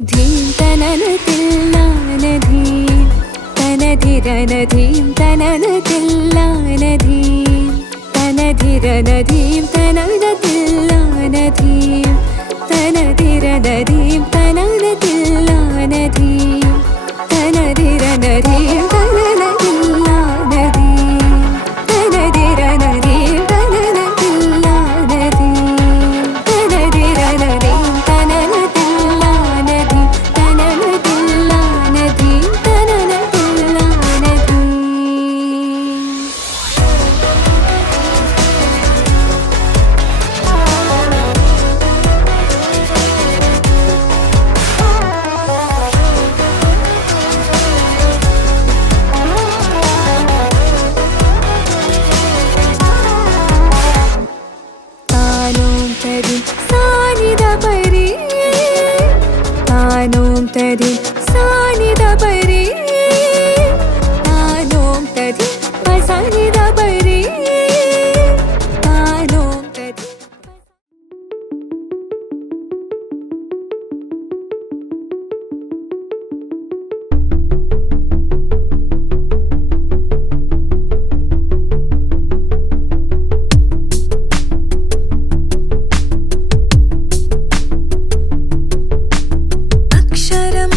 ധീം തനന തില്ലാന ധീം തനധിരന ധീം തനന തില്ലാന ധീം തനധിരന ധീം തനന തില്ലാന ധീം തനധിരന ധീം തനന തില്ലാന ധീം തനധിരന ധീം തനന തില്ലാന ധീം തനധിരന ധീം തനന തില്ലാന ധീം തനധിരന ധീം തനന തില്ലാന ധീം തനന തില്ലാന ധീം തനന തില്ലാന ധീം. താനോം തരി സാനിദ പരി താനോം തരി സാനിദ പരി താനോം തരി സാനിദ പരി താനോം തരി. അക്ഷരം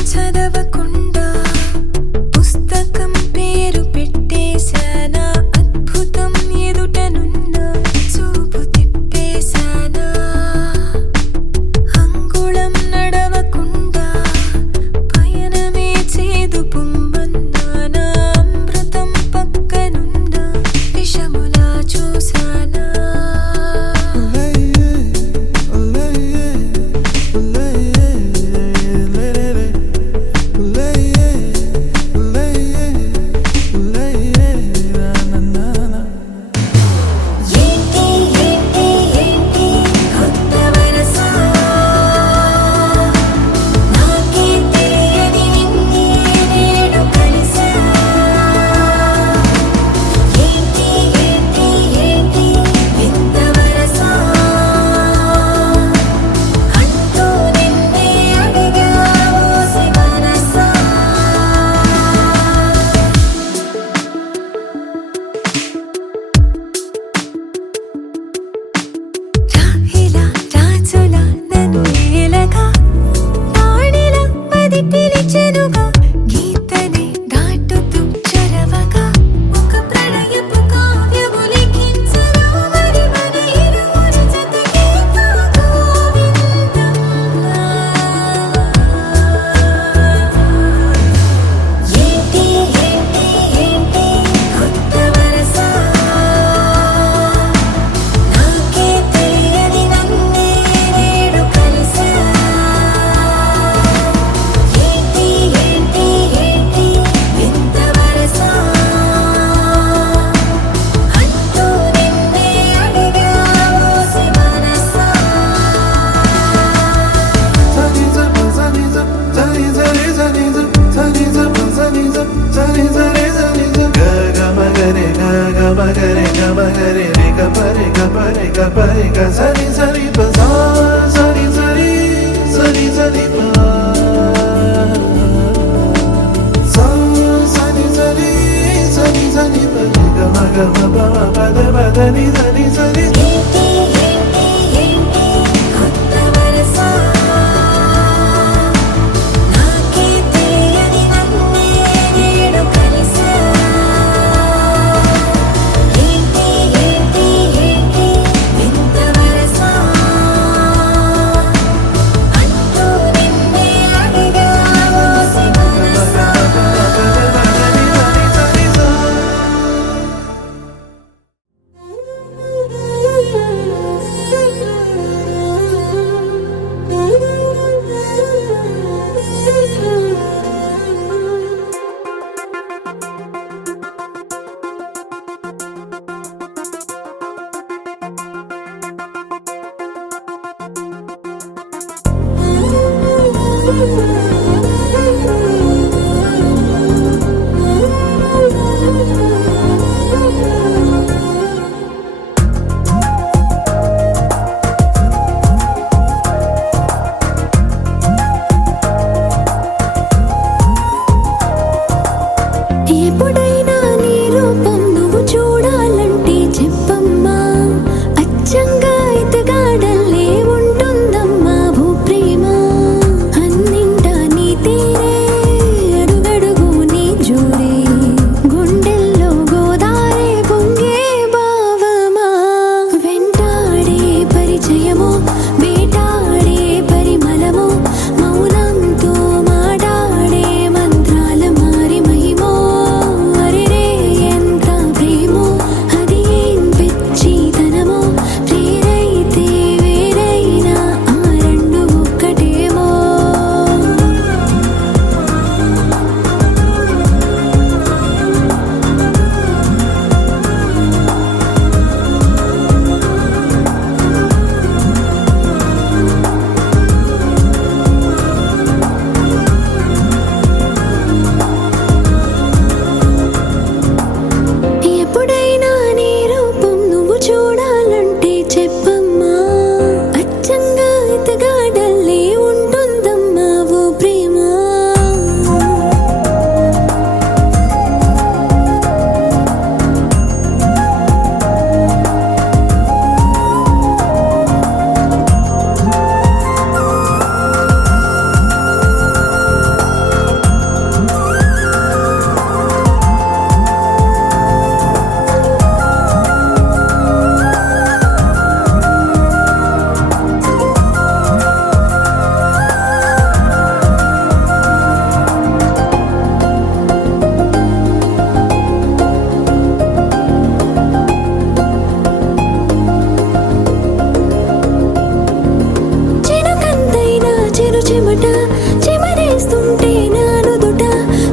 చేస్తుంటే నా నుదుట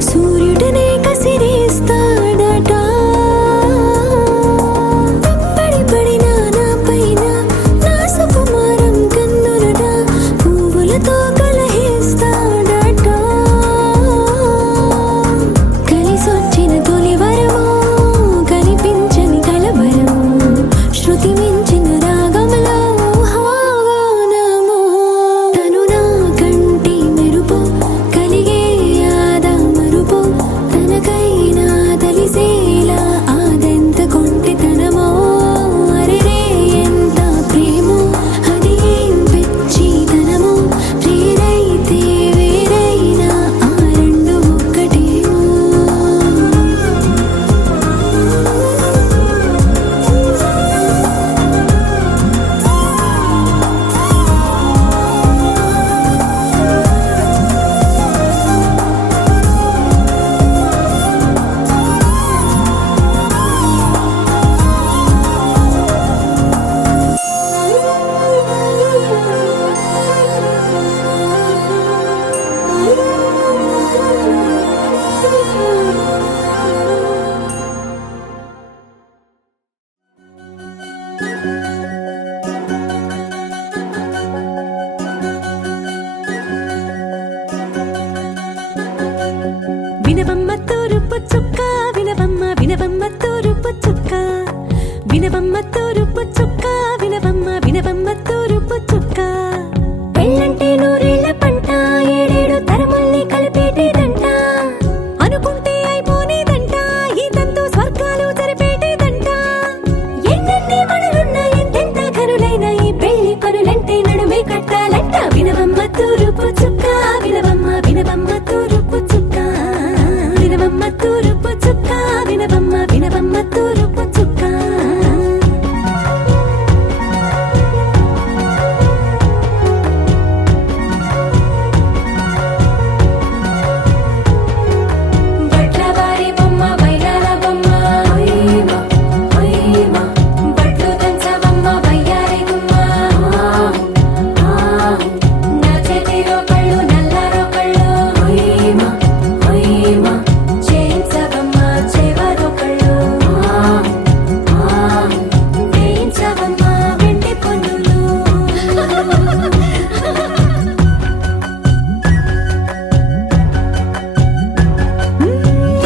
సూర్యుడనే కసిరేస్తాడట. పడి పడిన నా పైన నా సుకుమారం కన్నులట పువ్వులతో కలహిస్తాడట. కలిసొచ్చిన తొలి వరమో కనిపించని కలవరమో శృతి మించిన రాగంలో హాగానమో. తను నా కంటి మెరుపు కలిగే ఆదా మరుపు తనకైనా తెలిసేలా ఆదెంత కొంటెతనమో. అరెరే ఎంత ప్రేమో అది ఏం పిచ్చితనమో. ప్రేరైతే వేరైనా ఆ రెండు ఒక్కటేమో. వినవమ్మ తూరుపు చుక్క వినవమ్మ వినవమ్మ తూరుపు చుక్క వినవమ్మ తూరుపు చుక్క వినవమ్మ వినవమ్మ తూరుపు చుక్క. పెళ్ళంటే నూరేళ్ల పంట ఏడేడు తరముల్ని కలిపేటేదంట. అనుకుంటే అయిపోనేదంట ఈ తంతు స్వర్గాలు జరిపేటేదంట. ఎన్నెన్ని మనులున్నా ఎంతెంత కనులైనా ఈ పెళ్లి పనులంటే నడుమే కట్టాలంట. వినవమ్మ తూరుపు చుక్క వినవమ్మ వినవమ్మ తూరుపు చుక్క వినవమ్మ తూరుపు చుక్క వినవమ్మ వినవమ్మ తూరుపు చుక్క. బట్లవారి బొమ్మ బైరాల బొమ్మ ఓయమా ఓయమా బట్లు దంచవమ్మ బయ్యారి గుమ్మ. నా చేతిలో కళ్ళు నల్లారో కళ్ళు ఓయమా ఓయమా చేయించవమ్మ చేవరో కళ్ళు. వేయించవమ్మ వెండి పొన్నులు.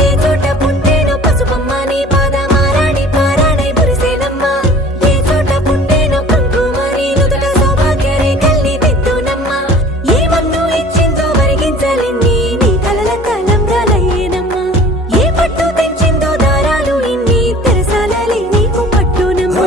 ఏ చోట పుట్టేనో పసుపమ్మ నీ పాదమారాణి పారాణై మురిసేనమ్మ. ఏ చోట పుట్టేనో కుంకుమ నీ నుదుట సౌభాగ్య రేఖల్ని దిద్దునమ్మ. ఏ మన్ను ఇచ్చిందో మరిగించలిన్ని నీ కలల తలంబ్రాలయ్యేనమ్మ. ఏ పట్టు తెంచిందో దారాలు ఇన్ని తెరసాలలి నీకు పట్టునమ్మ.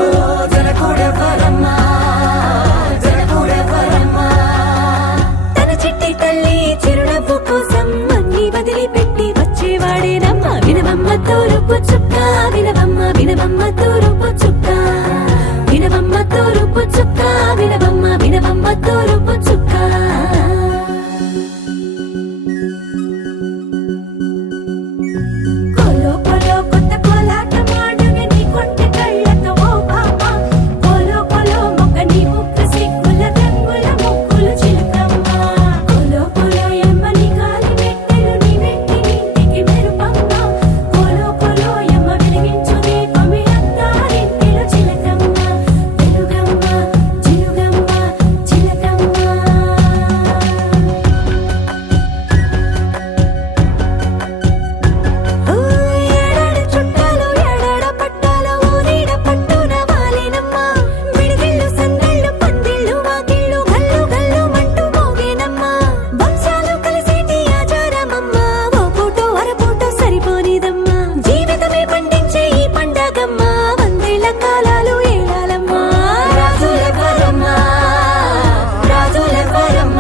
తన చిట్టి తల్లి చిరునవ్వు కోసం అన్ని వదిలిపెట్టి వచ్చేవాడేనమ్మ. వినవమ్మ తూరుపు చుక్క వినవమ్మ వినవమ్మ తూరుపు చుక్క వినవమ్మ తూరుపు చుక్క వినవమ్మ వినవమ్మ తూరుపు చుక్క. కోలో కోలో కొత్త కోలాటం ఆడుగే నీ కొంటె కళ్ళతో ఓ బామ్మ. కోలో కోలో మొగ్గ నీ ముక్కు సిగ్గుల రంగుల ముక్కులు చిలుకమ్మ. కోలో కోలో ఎమ్మ నీ కాలి మెట్టెలు నీ వెంటి ఇంటికి మెరుపమ్మ. కోలో కోలో ఎమ్మ వెలిగించు దీపమి అత్తారింటిలో చిలకమ్మ. వెలుగమ్మ చిలుగమ్మ చిలకమ్మ. ఏడాడ చుట్టాలు ఏడాడ పట్టాలు ఊరీడ పట్టున వాలేనమ్మ. విడిదిళ్ళు సందళ్ళు పందిళ్ళు వాకిళ్ళు గల్లు గల్లు మంటూ మోగేనమ్మ. వంశాలు కలిసేటి ఆచారమమ్మ. ఓ పూటో అరపూటో సరిపోనిదమ్మ. జీవితమే పండించే ఈ పండగమ్మ. వందేళ్ల కాలాలు ఏలాలమ్మ. రాజులెవ్వరమ్మ రాజులెవ్వరమ్మ.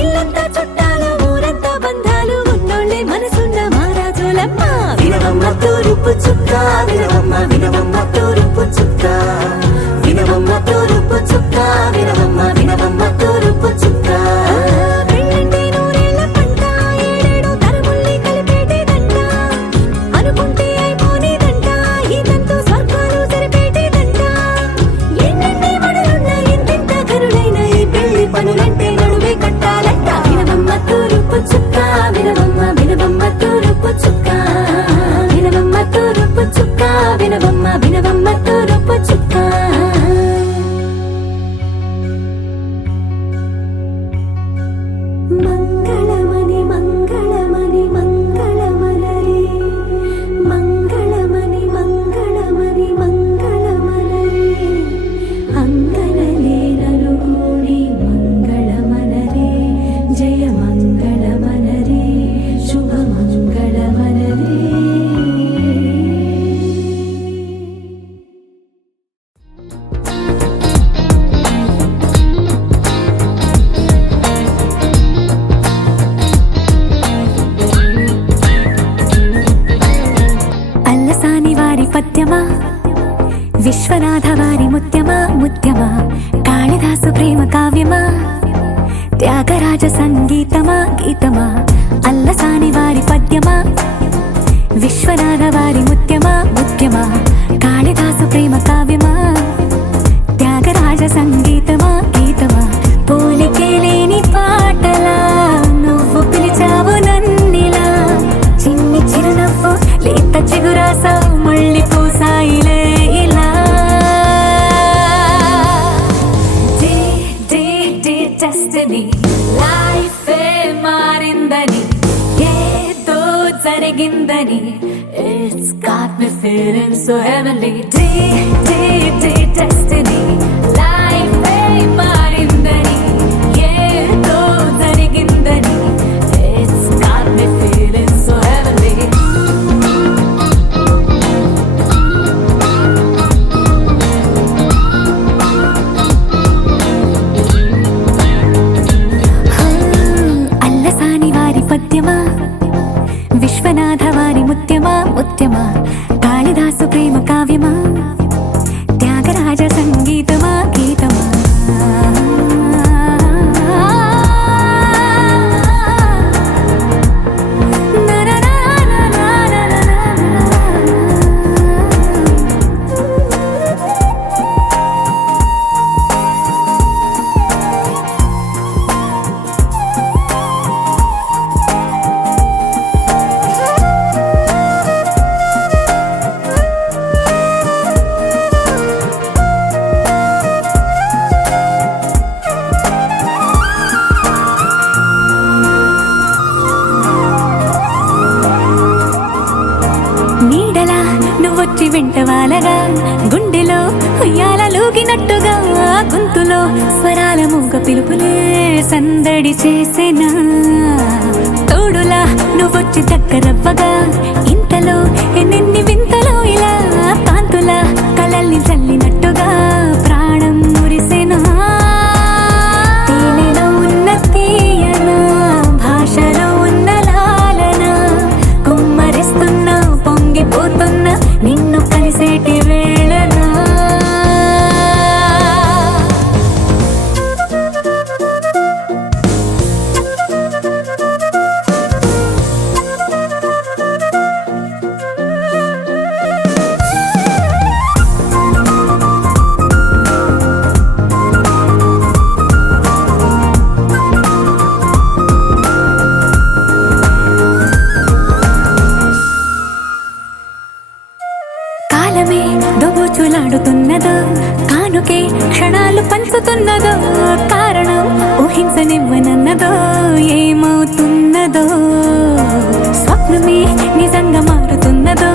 ఇల్లంతా చుట్టాలు ఊరంతా బంధాలు ఉన్నోళ్ళే మనసున్న మహారాజులమ్మ. వినవమ్మ తూరుపు చుక్క వినవమ్మ వినవమ్మ తూరుపు చుక్క వినవమ్మ తూరుపు చుక్క వినవమ్మ వినవమ్మ తూరుపు చుక్క. పెళ్ళంటే నూరేళ్ల పంట ఏడేడు తరముల్ని కలిపేటేదంట. అనుకుంటే అయిపోనేదంట ఈ తంతు స్వర్గాలు జరిపేటేదంట. ఎన్నెన్ని మనులున్నా ఎంతెంత కనులైనా ఈ పెళ్లి పనులంటే నడుమే కట్టాలంట. వినవమ్మ తూరు మంగళమని మంగళమని మంగళమనరే మంగళమని మంగళమని మంగళమనరే అంగనలే నలుగూడి మంగళమనరే జయ మంగళమనరే శుభ మంగళమనరే. అల్లసాని వారి పద్యమా విశ్వనాథ వారి ముత్యమా ముత్యమా కాళిదాసు ప్రేమ కావ్యమా త్యాగరాజ సంగీతమా గీతమా అల్లసాని వారి పద్యమా విశ్వనాథ వారి ముత్యమా ముత్యమా కాళిదాసు ప్రేమ కావ్యమా త్యాగరాజ సంగీతమా గీతమా పోలికే లేని పాటలా నువ్వు పిలిచావు నన్నిలా చిన్ని చిరునవ్వు లేత చిగురాసా మళ్ళీ పూసాయిలే ఇలా డే డే డే డెస్టినీ లైఫే మారిందని ఏదో జరిగిందని it's got me feeling so heavenly day day day destiny లైఫే మారిందని ఏదో జరిగిందని it's got me feeling so heavenly. Allasani వారి పద్యమా విశ్వనాథ వారి ముత్యమా ముత్యమా కాళిదాసు ప్రేమ కావ్యమా త్యాగరాజ సంగీతమా గీతమా నీడలా నువ్వొచ్చి వెంటవాలగా గుండెలో ఉయ్యాలూగినట్టుగా గొంతులో స్వరాల మూగ పిలుపులే సందడి చేసేనా తోడులా నువ్వొచ్చి దగ్గరవ్వగా ఇంతలో ఎన్నెన్ని వింతలో ఇలా కాంతులా కలల్ని చల్లినట్టుగా ప్రాణం మురిసేనా తేనెలో ఉన్న తీయన భాషలో ఉన్న లాలన కుమ్మరిస్తున్న పొంగిపోతున్న నిన్ను కలిసేటి వేళనా కాలమే దోబూచులాడుతున్నదో కానుకే క్షణాలు పంచుతున్నదో కారణం ఊహించనివ్వనన్నదో ఏమవుతున్నదో స్వప్నమే నిజంగా మారుతున్నదో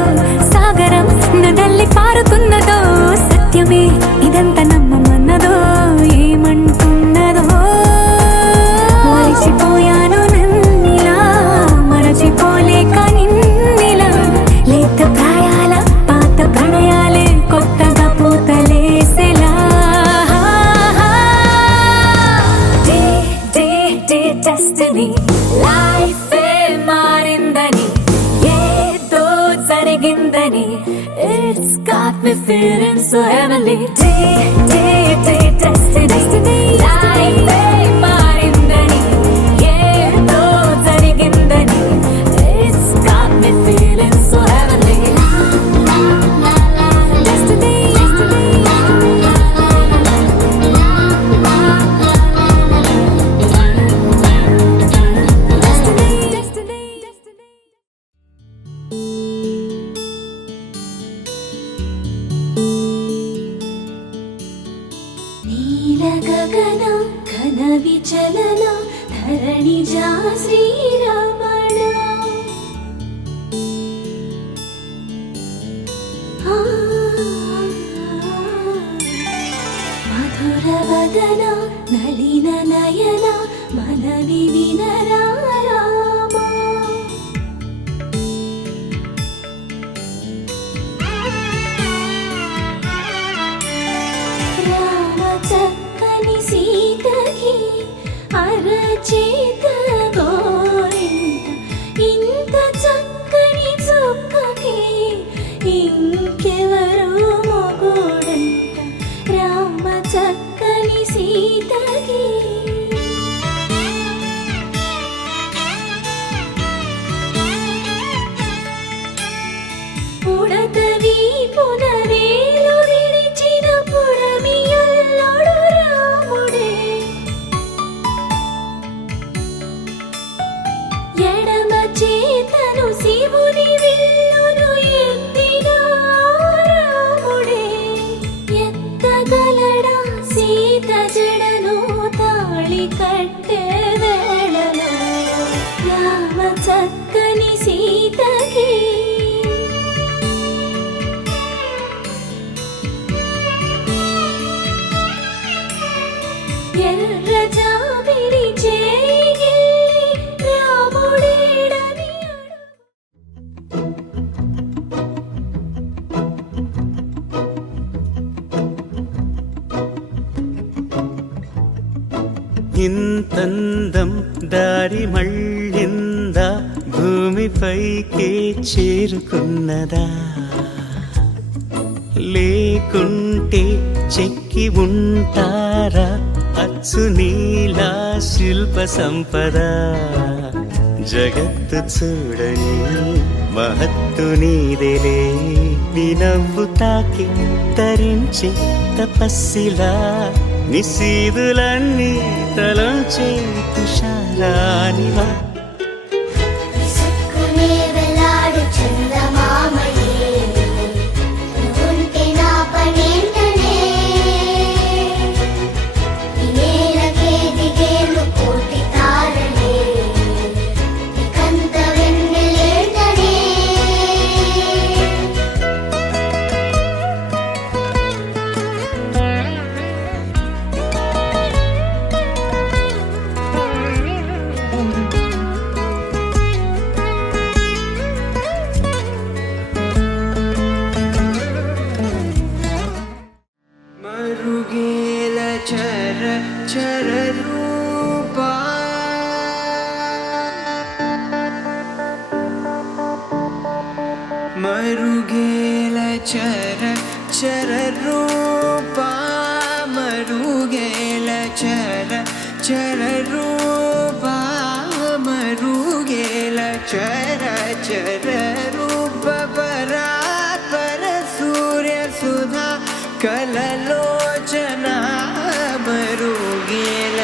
సాగరం నడల్లి పారుతున్నదో సత్యమే ఇదంతా నమ్మమన్నదో ఏమంటున్నదో మరిచిపోయాను నన్నిలా మరచిపోలేక నిన్నిలా లేత ప్రాయాల పాత ప్రణయాలే కొత్తగా పూతలేసేలా డే డే డే డెస్టినీ లైఫే మారిందని ఏదో జరిగిందని it's got me feeling so heavenly day day day destiny లైఫే మారిందని ఏదో జరిగిందని it's got me feeling so heavenly destiny నీల గగనం నిజ శ్రీరమణ మధుర వదన నళిన నయన మనవి వినరా రామా రామ చక్కని సీతకి అరచేత గోరింట ఇంత చక్కని చుక్కకి ఇంకెవరు మొగుడంట రామ చక్కని సీతకి ఉడతవి పునవేలు విడిచిన పుడమియల్లోడు రాముడే ఎడమ చేతను శివుని విల్లును ఎత్తిన రాముడే ఎత్తగలడా సీత జడను తాళి కట్టే వేళలో రామ చక్కని సీతకి ఎర్ర జాబిలి చేయి రాముడేడని ఇంతందం దారి మళ్ళిందా భూమిపైకే చేరుకున్నదా లేకుంటే చెక్కి ఉంటారా అచ్చు నీలా శిల్ప సంపద జగత్తు చూడని మహత్తు నీదేలే నీ నవ్వు తాకి తరించి తపస్సిలా నిశీదులన్నీ తలంచే తుషారానివా విసుక్కునే వెలాడు చందమామయే నువ్వుంటే నా పనేంటనే ఈ నేలకే దిగేను కోటి తారలే ఇకంత వెన్నెలేటనే మరుగేల చర చర రూపా మరుగేల చర చర రూపా మరుగేల చర చర రూపా మరుగేల చర చర రూప పరాత్పర సూర్య సుధా కలలోచన మరుగేల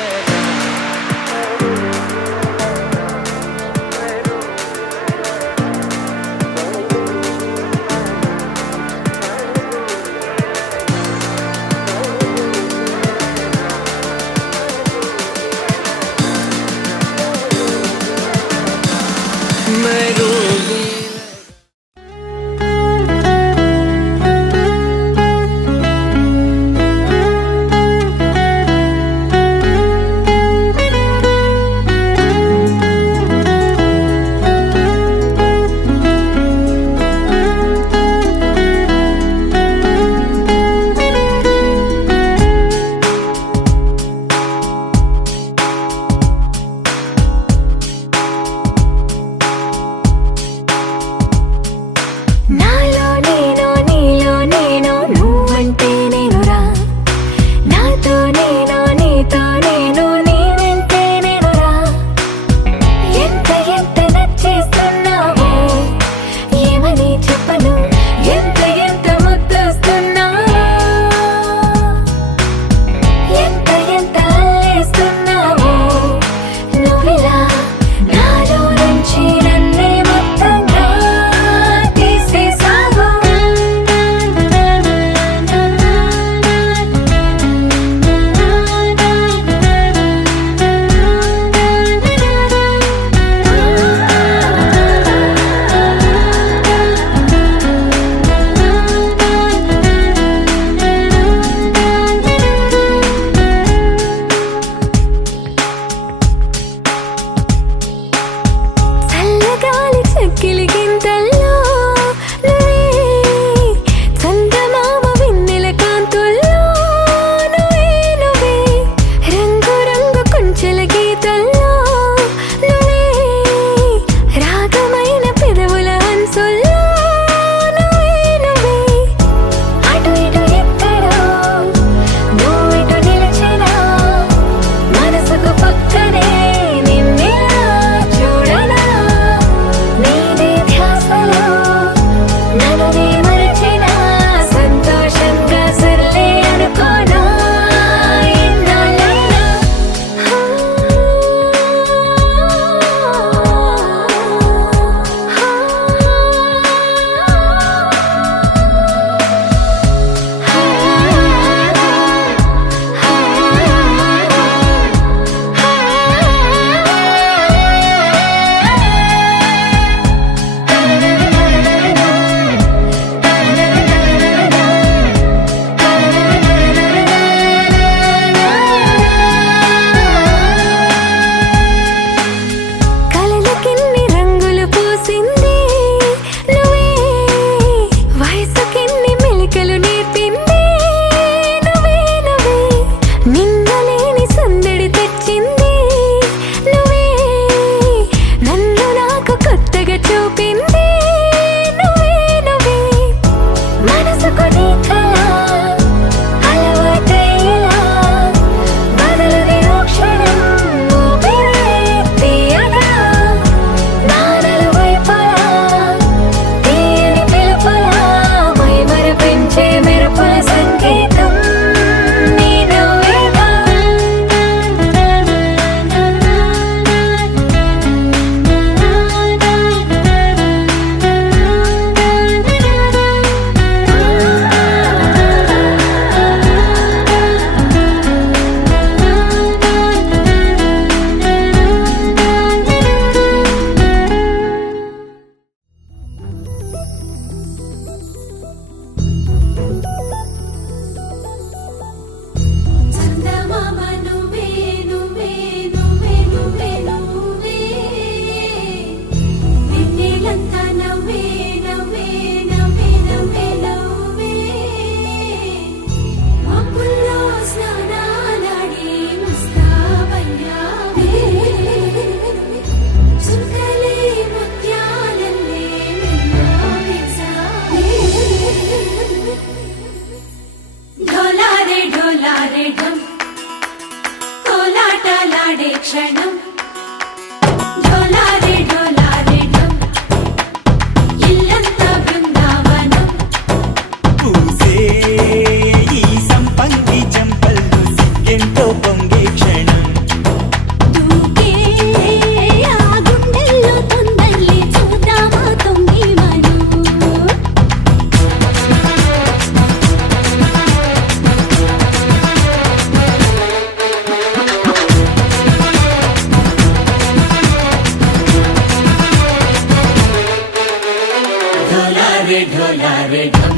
ఢోలారే ఢం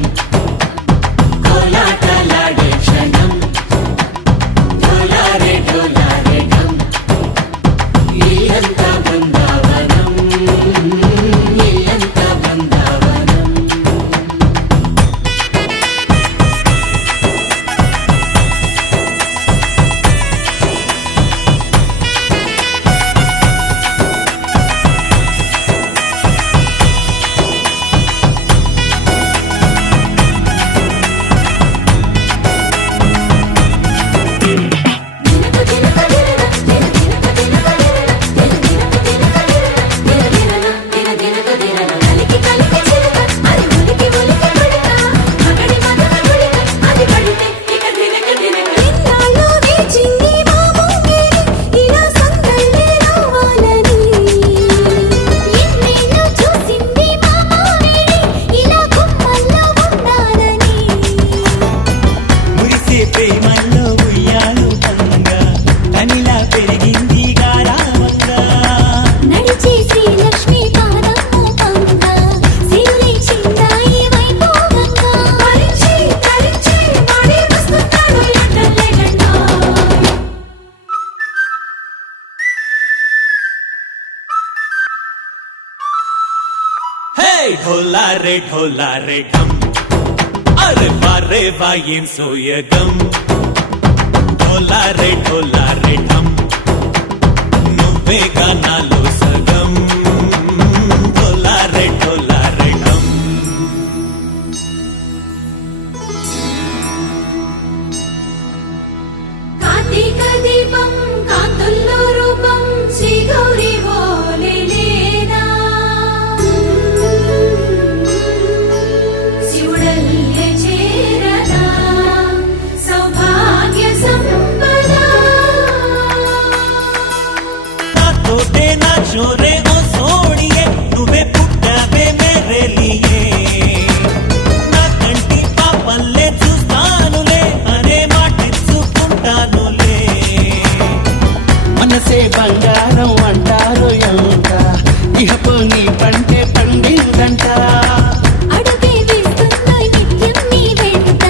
కోలాటలాడే క్షణం ఢోలారే ఢోలారే ఢం ఇల్లంతా బృందావనం ఇల్లంతా బృందావనం ఇన్నాళ్ళు వేచింది మా ముంగిరి ఇలా సందళ్ళే రావాలని ఇన్నేళ్ళు చూసింది మా మామిడి ఇలా గుమ్మల్లో ఉండాలని మురిసే ప్రేమల్లో ఉయ్యాలు పంగా కనిలా పెరిగింది గారావంగా నడిచే శ్రీలక్ష్మి పాదము పంగా సిరులే చిందాయి వైభోగంగా తరించి వాడే వస్తున్నాడు ఎండలే గండా హే ఢోలారే ఢం అరే వారే వాయేం సోయగం ఢోలారే ఢం నువ్వే గానాలో సగం ఢోలారే ఢం కార్తీక దీపం కాంతుల్లో రూపం శ్రీ గౌరీ ఓలేనా శివుడల్లే చేరదా సౌభాగ్య సంపద నాతోటే నా చోరే ఓ సోడియే నువ్వే పుట్టావే మేరే లియే నా కంటి పాపల్లే చూస్తానులే అనే మాటిచ్చుకుంటానులే మనసే బంగారం అంటారు ఎంత ఇహపు నీ పంటే పండిందంట అడుగే వేస్తుందో నిత్యం నీ వెంట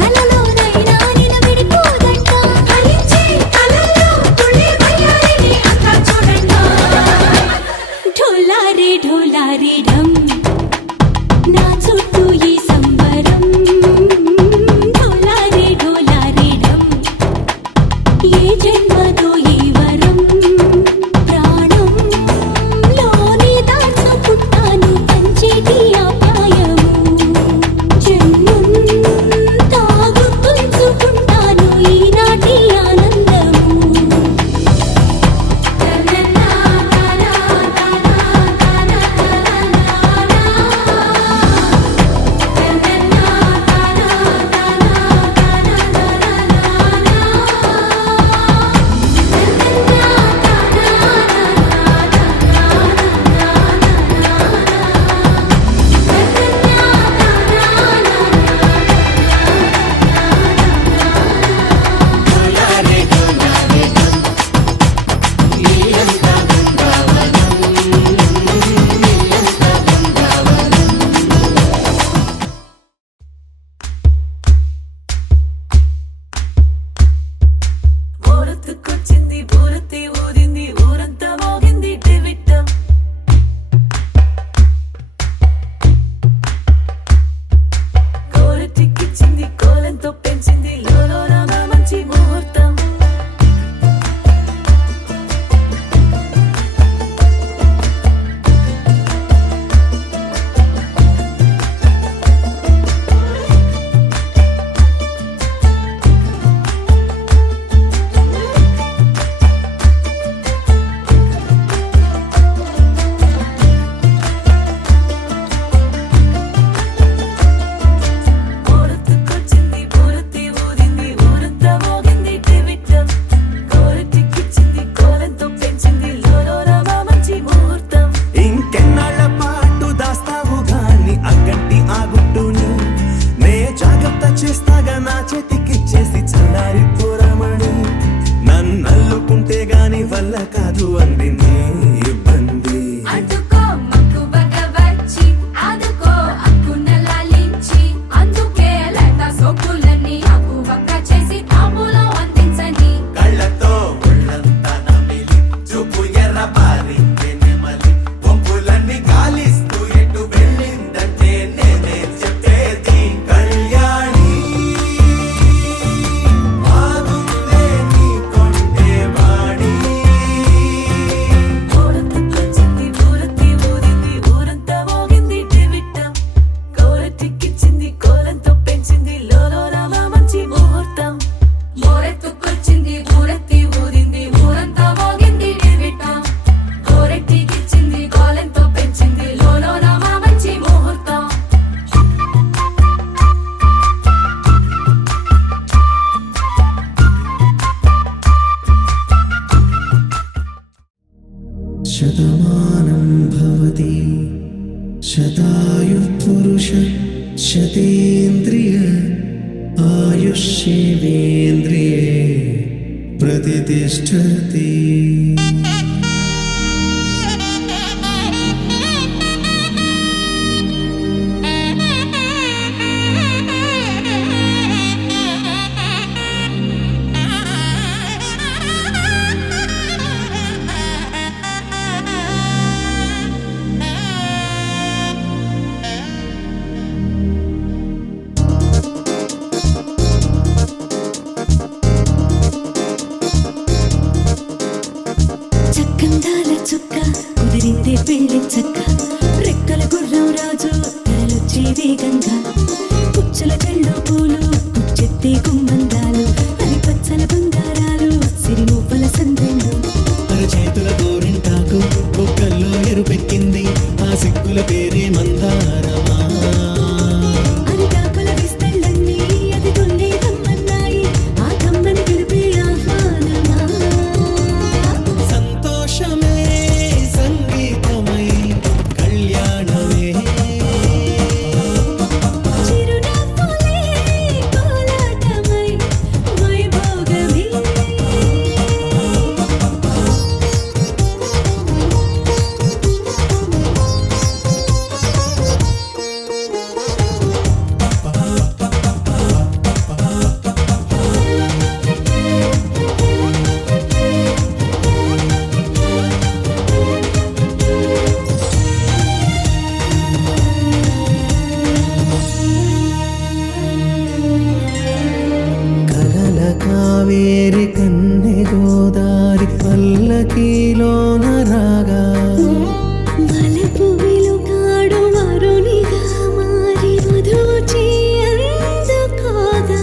కలలోనైనా నిన్ను విడిపోదంట ఫలించే కలల్లో తుళ్ళే వయ్యారిని అంతా చూడంట ఢోలారే ఢం శతమానం భవతి శతాయుః పురుష శతేంద్రియ ఆయుష్యేవేంద్రియే ప్రతిష్టతి. చక్కందాల చుక్క కుదిరిందే పెళ్లి చక్క రెక్కల గుర్రం రాజు తరలొచ్చే వేగంగా పుచ్చల చెళ్ళు పూలు పుచ్చెత్తే గుమ్మందాలు అని పచ్చల బంగారాలు సిరిమూపల సందెండు అరచేతుల గోరింటాకు బొక్కల్లో ఎరుపెక్కింది ఆ సిగ్గుల పేరే మందారమా. అరిటాకుల విస్తళ్ళన్నీ అది తొల్లి తమ్మన్నాయి ఆ తమ్మని పిలిపే ఆహ్వానమా. సంతోషమే సంగీతమై కళ్యాణమే చిరునవ్వులే కోలాటమై వైభోగమే. కలల కావేరి కన్నె గోదారి పల్లకీలోన రాగా వలపు వెలుగాడు వరునిగా మారి వధూచి అందుకోగా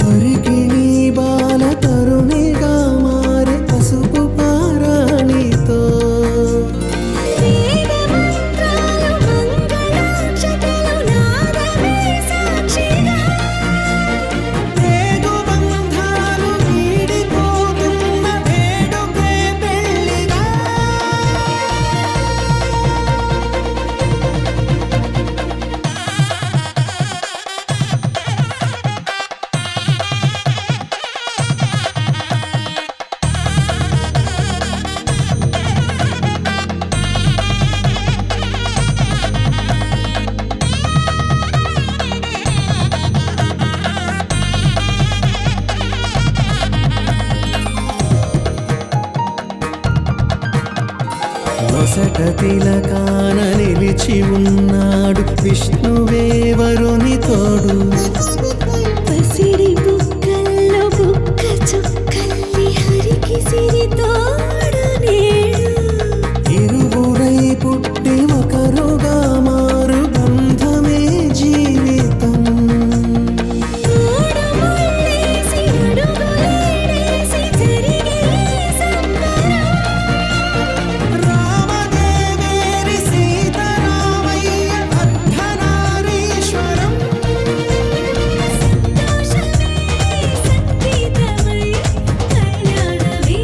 పరికి నీ బాల తరుణిగా మారే పసుపు పారాణితో వేద మంత్రాలు మంగళాక్షతలు నాదమే సాక్షిగా రేగు బంధాలు వీడిపోతున్న వేడుకే పెళ్లిగా. నొసట తిలకాన నిలిచి ఉన్నాడు విష్ణువే వరుని తోడు. పసిడి బుక్కల్లో బుక్క చుక్కల్లి హరికి సిరి తోడు నేడు ఇరువురై పుట్టి ఒకరుగా మారు బంధమే జీవితం. మూడు ముళ్ళేసి అడుగులేసి జరిగే సంబరం రామదేవేరి సీతారామయ్య అర్ధనారీశ్వరం. సంతోషమే సంగీతమై కళ్యాణమే.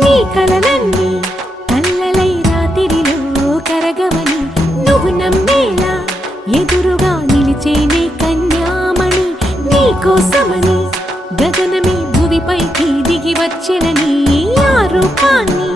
నీ కలలన్నీ కల్లలై రాత్రిలో కరగవని నువ్వు నమ్మేలా ఎదురుగా నిలిచేనే కన్యామణి. నీ కోసమని గగనమే భువిపైకి దిగి వచ్చెనని ఆ రూపాన్ని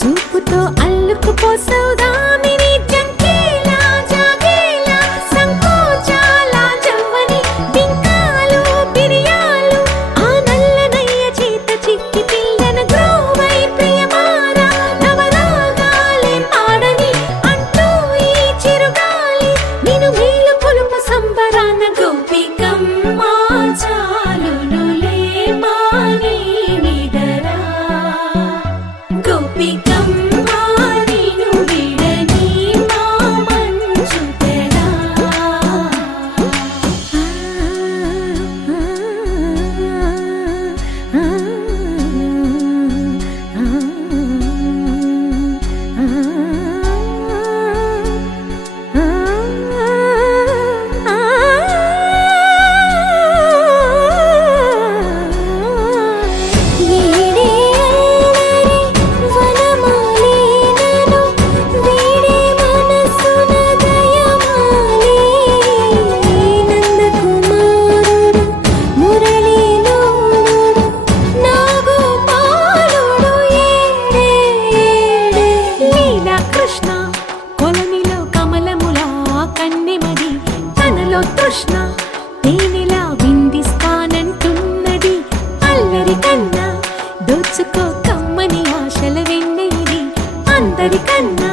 చూపుతో అల్లుకుపోసౌదామిని. జంకేలా జాగేలా సంకోచాల జవ్వని బింకాలు బిరియాలు ఆ నల్లనయ్య చేత చిక్కి పిల్లన గ్రోవై ప్రియమారా నవరాగాలే పాడని అంటూ ఈ చిరుగాలి నిన్ను మేలు కొలుపు సంబరాన గోపికమ్మ చాలునులే మాని విడరా గోపికమ్మ నిన్ను విడని మా మంచు తెరా. కొలనిలో కమలములా కన్నెమది తనలో తృష్ణ తేనెలా విందిస్తానంటున్నది. అల్లరి కన్నా దోచుకో కమ్మని ఆశల వెన్నెయిది అందరికన్నా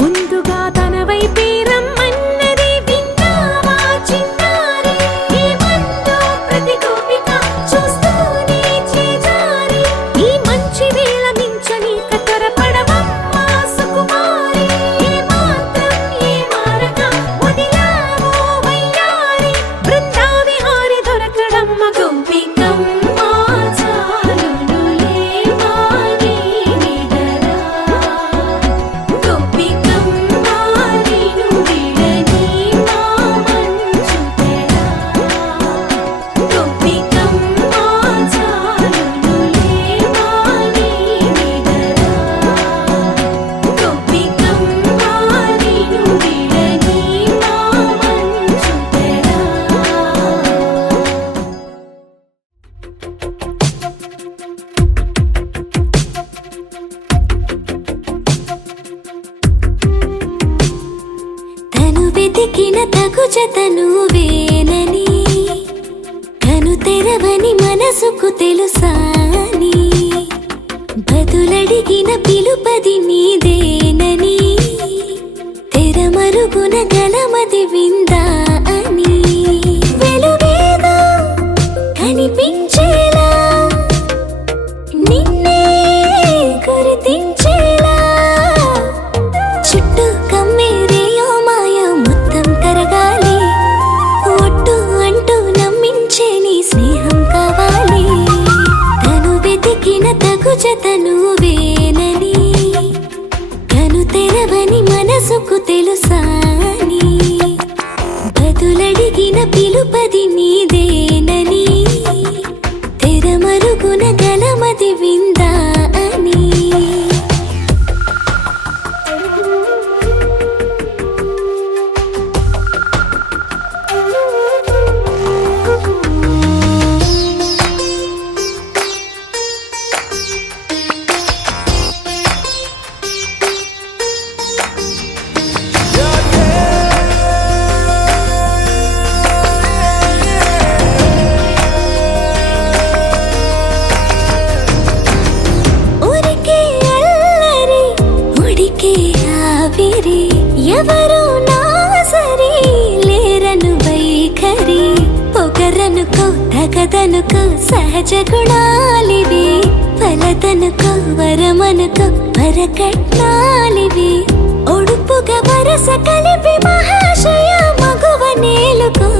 ముందుగా తన వైపే రమ్మన్నది. విన్నావా చిన్నారి ఏమందో ప్రతి గోపిక చూస్తూనే చేజారి ఈ మంచి వేళ మించని కతరపడవమ్మా సుకుమారి. ఏ మాత్రం ఏ మారక వదిలావో వయ్యారి బృందావిహారి దొరకడమ్మ గోపికమ్మ చాలునులే మాని విడరా గోపికమ్మ నిన్ను విడని మా మంచు తెరా. గోపికమ్మ చాలునులే మాని విడరా గోపికమ్మ నిన్ను విడని మా మంచు తెరా. తను వెతికిన తగు జతను వేనని కను తెరవని మనసుకు తెలుసాని బదులడిగిన పిలుపది నీదేనని తెరమరుగున గలమది విందా అని వెలుగేదో కనిపించేలా నిన్నే గుర్తించేలా చుట్టూ కమ్మేరేయో మాయ మొత్తం కరగాలి ఒట్టు అంటూ నమ్మించే నీ స్నేహం కావాలి. తను వెతికిన తగు జతను వేనని కను తెరవని మనసుకు తెలుసాని బదులడిగిన పిలుపది నీదేనని తెరమరుగున గలమది విందా అని. ఊరికే అల్లరి ఉడికే ఆవిరి ఎవరు నా సరి లేరను వైఖరి పొగరనుకో తగదనుకో సహజ గుణాలివి ఫలదనుకో వరమనుకో వరకట్నాలివి ఒడుపుగా వరస కలిపి మహాశయ మగువ నేలుకో.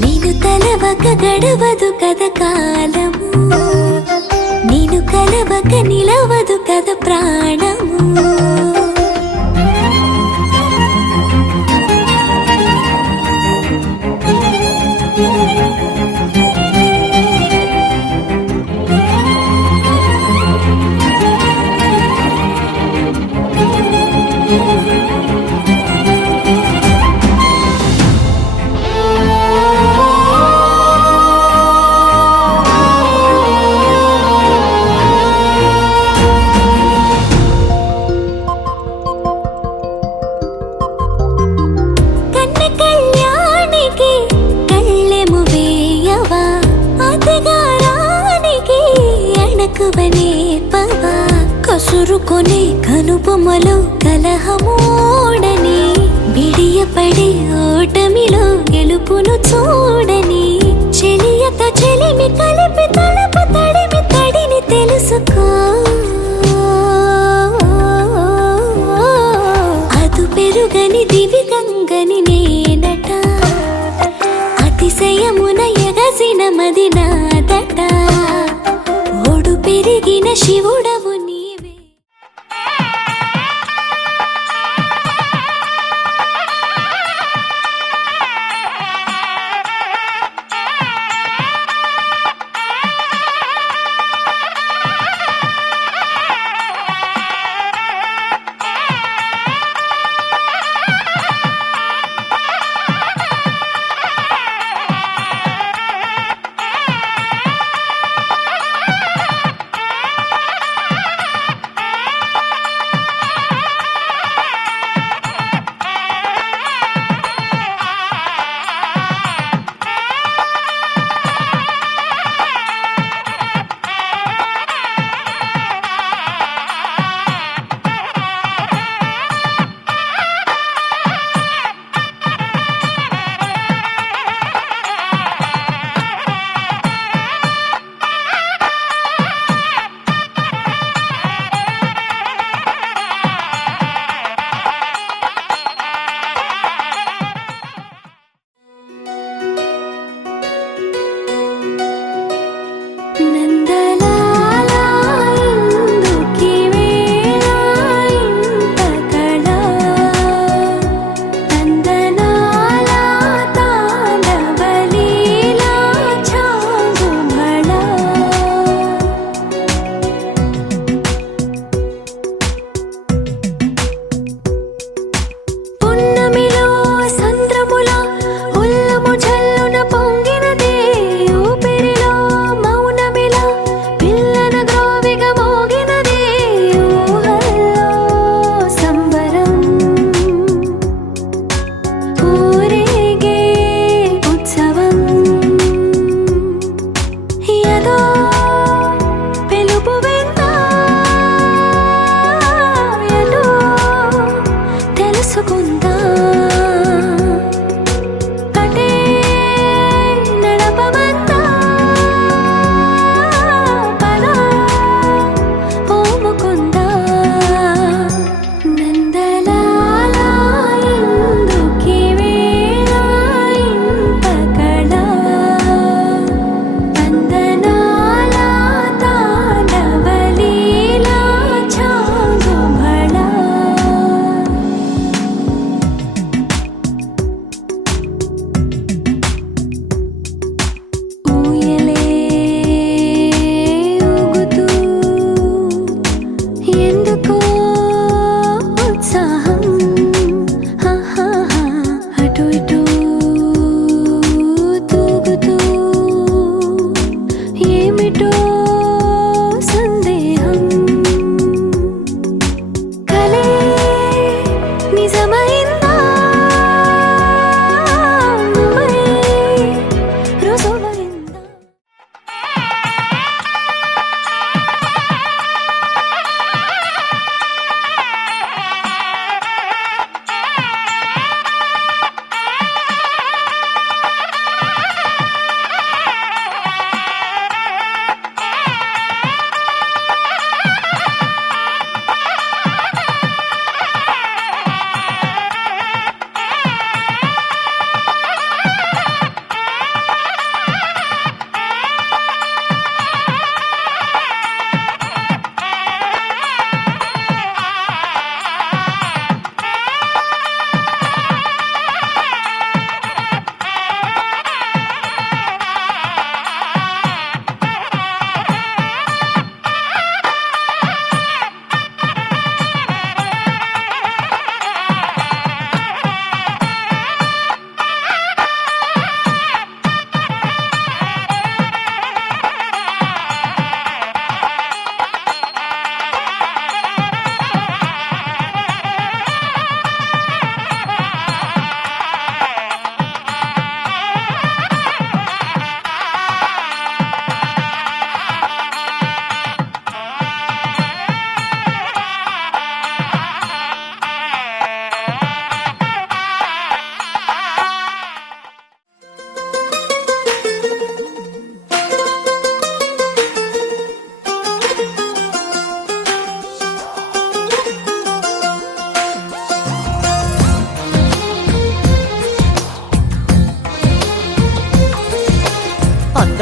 నీను తలవక గడవదు కద కాలము నీను కలవక నిలవదు కద ప్రాణము. గెలువనే పవా కసురుకొనే కనుబొమ్మలో కలహమోడని బిడియపడే ఓటమిలో గెలుపును చూడని చెలియత చెలిమి కలిపి తలపు తడిమి తడిని తెలుసుకో అదు పెరుగని దివి గంగని నేనట అతిశయమున ఎగసిన మది నాదట ఓడు పెరిగిన శివుడవు నీవే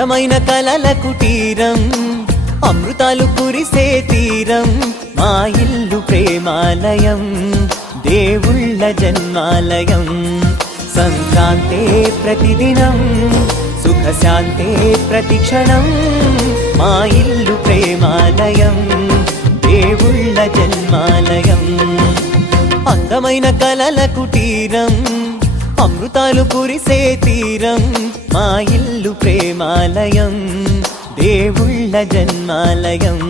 అందమైన కలల కుటీరం అమృతాలు కురిసే తీరం మా ఇల్లు ప్రేమాలయం దేవుళ్ళ జన్మాలయం సంక్రాంతే ప్రతిదినం సుఖశాంతే ప్రతిక్షణం మా ఇల్లు ప్రేమాలయం దేవుళ్ళ జన్మాలయం అందమైన కలల కుటీరం అమృతాలు కురిసే తీరం మా ఇల్లు ప్రేమాలయం దేవుళ్ళ జన్మాలయం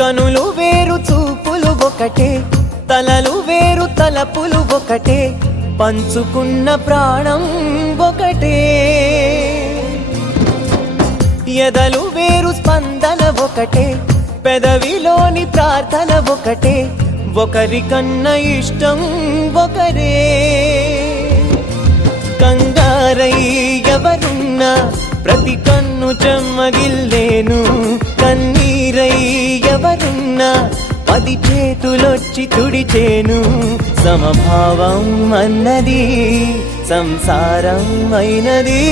కనులు వేరు చూపులు ఒకటే తలలు వేరు తలపులు ఒకటే పంచుకున్న ప్రాణం ఒకటే ఎదలు వేరు స్పందన ఒకటే పెదవిలోని ప్రార్థన ఒకటే ఒకరికన్నా ఇష్టం ఒకరే కంగారై ఎవరున్నా ప్రతి కన్ను చెమ్మగిల్లేను కన్నీరై ఎవరున్నా 10 చేతులొచ్చి తుడిచేను సమభావం అన్నది సంసారం అయినది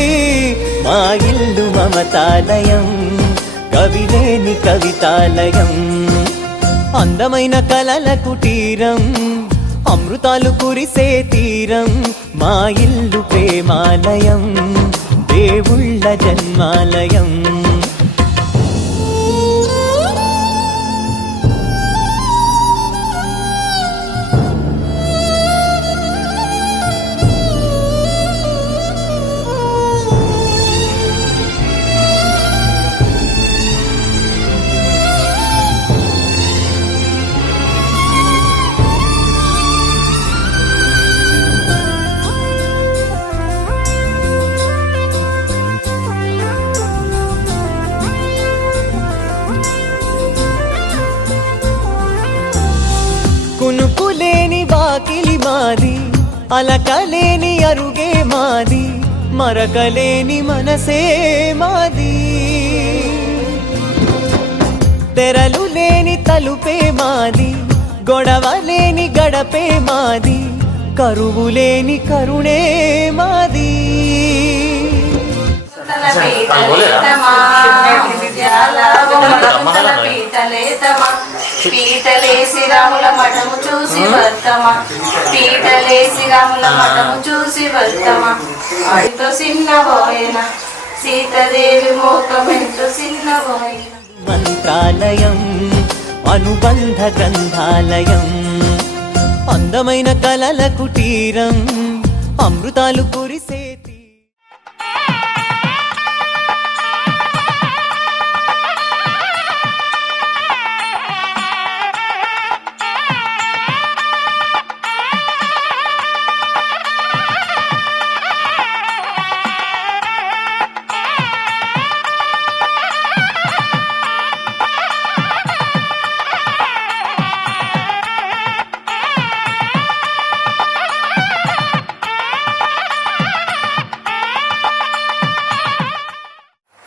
మా ఇల్లు మమతాలయం కవిలేని కవితాలయం అందమైన కలల కుటీరం అమృతాలు కురిసే తీరం మా ఇల్లు ప్రేమాలయం దేవుళ్ళ జన్మాలయం కునుకులేని వాకిలి మాది అలకలేని అరుగే మాది మరకలేని మనసే మాది తెరలు లేని తలుపే మాది గొడవ లేని గడపే మాది కరువు లేని కరుణే మాది పీటలేసి రాముల మఠము చూసి వద్దమా పీటలేసి రాముల మఠము చూసి వద్దమా అడితో చిన్నబోయిన సీతాదేవి మోకమెంతో చిన్నబోయిన మంత్రాలయం అనుబంధ గ్రంథాలయం అందమైన కలల కుటీరం అమృతాలు కురిసే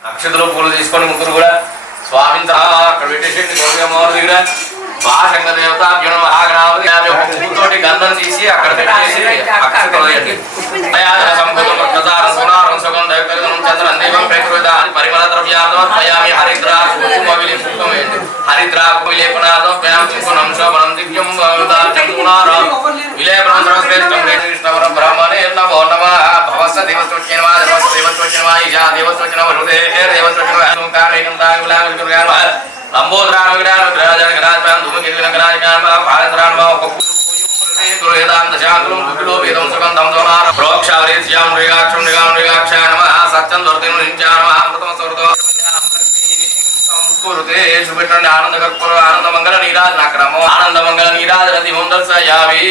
అక్షతలో పూలు తీసుకొని ముగ్గురు కూడా స్వామింత అక్కడ పెట్టేసేయండి గౌరవమ్మ దగ్గర మహాశంకర దేవత పూతోటి గంధం తీసి అక్కడ పెట్టేసి అక్షతలు వేయండి సంభూతం ప్రచారం సునారం సుగం దైవం చంద్రం దైవం ప్రకృత అని పరిమళ ద్రవ్యాదం పయామి హరిద్రా కుంకుమ విలేపనం వేయండి హరిద్రా విలేపనాదం పయాం కుంకుమం శోభనం దివ్యం చంద్రునారం విలేపనం సర్వశ్రేష్టం కృష్ణవరం బ్రహ్మణే నమో నమః భవస్స దేవస్తోచ్యన వా దేవస్స దేవస్తోచ్యన వా ఈశా దేవస్తోచ్యన వరుదే దేవస్తోచ్యన వా ఓంకారేయం తాగులాం విగ్రహాం లంబోదరాన విగ్రహాం విగ్రహాజన గణాజన ధూమకేతు గణాజన భారతరాన వా వేదాంత శాంకులం గుడ్లో వేదం సుగంధం దోనార ప్రోక్షావరేశ్యాం రేగాక్షం నిగాం రేగాక్ష నమః సత్యం దొర్తిం నించాన అమృతం సర్వతో కురుతే చూపెట్టండి ఆనంద కర్పూర ఆనంద మంగళ నీరాజన క్రమం ఆనంద మంగళ నీరాజన దివందర్శయావి